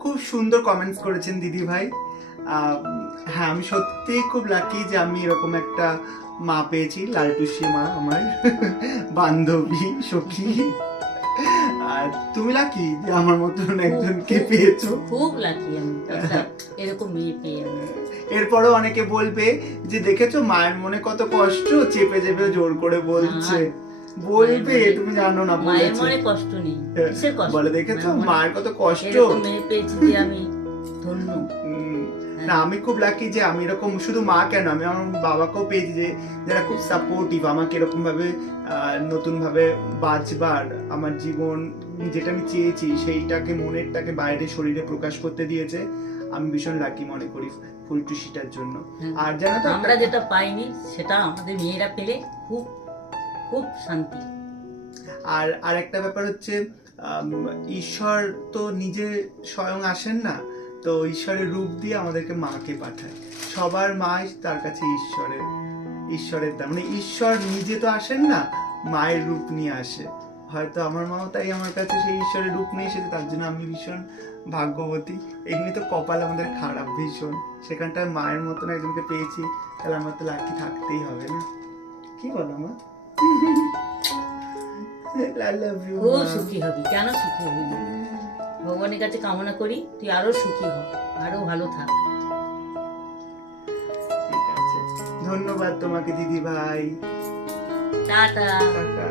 খুব সুন্দর কমেন্টস করেছেন দিদি ভাই। হ্যাঁ আমি সত্যি খুব লাকি যে আমি এরকম একটা মা পেয়েছি লালটুসি মা আমার বান্ধবী সখী। আর তুমি লাকি যে আমার মতন একজনকে পেয়েছ। খুব লাকি আমি এরকম মেয়ে পেয়ে অনেকে বলবে যে দেখেছ মায়ের মনে কত কষ্ট চেপে চেপে জোর করে বলছে। বলবে তুমি জানো না মায়ের মনে কষ্ট নেই কিসের কষ্ট? বলে দেখেছ? মায়ের মনে- কত কষ্ট। মেয়ে পেয়েছি যে আমি ধন্য। না আমি খুব লাকি যে আমি এরকম শুধু মা কেন আমি আমার বাবাকেও পেয়েছি যে যারা খুব সাপোর্টিভ আমাকে এরকম ভাবে নতুন ভাবে বাঁচবার আমার জীবন যেটা আমি চেয়েছি সেইটাকে মনেরটাকে বাইরে শরীরে প্রকাশ করতে দিয়েছে। আমি ভীষণ লাকি মনে করি ফুলটুসিটার জন্য। হ্যাঁ। আর জানো তো আমরা যেটা পাইনি সেটা আমাদের মেয়েরা পেলে খুব খুব শান্তি। আর আর একটা ব্যাপার হচ্ছে ঈশ্বর তো নিজে স্বয়ং আসেন না তো ঈশ্বরের রূপ দিয়ে আমাদেরকে মাকে পাঠায়। সবার মাই তার কাছে ঈশ্বরের ঈশ্বরের দাম। মানে ঈশ্বর নিজে তো আসেন না মায়ের রূপ নিয়ে আসে। হয়তো আমার মাও তাই আমার কাছে সেই ঈশ্বরের রূপ নিয়ে এসেছে তার জন্য আমি ভীষণ ভাগ্যবতী। এমনি তো কপাল আমাদের খারাপ ভীষণ। সেখানটায় মায়ের মতন একজনকে পেয়েছি তাহলে আমার তো লাকি থাকতেই হবে না। কি বলো মা? you, খুব সুখী হবি কেন সুখী হবি? ভগবানের কাছে কামনা করি তুই আরও সুখী হ আরও ভালো থাক। ঠিক আছে। ধন্যবাদ তোমাকে দিদি ভাই টাটা। টাটা।